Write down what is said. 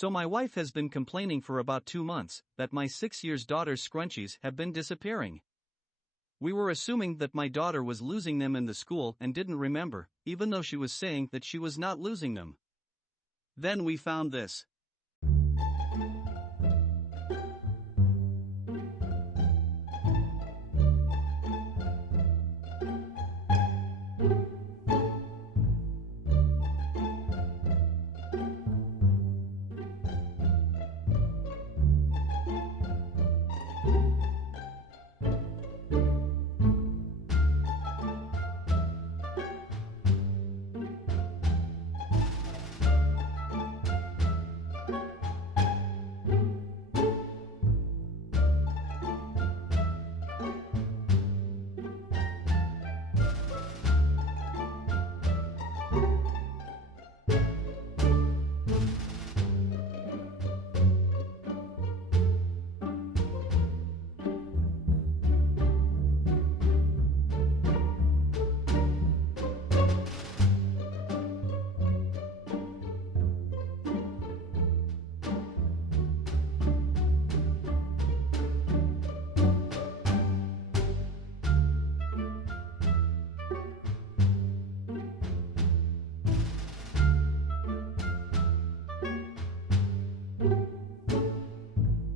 So my wife has been complaining for about 2 months that my 6 years daughter's scrunchies have been disappearing. We were assuming that my daughter was losing them in the school and didn't remember, even though she was saying that she was not losing them. Then we found this.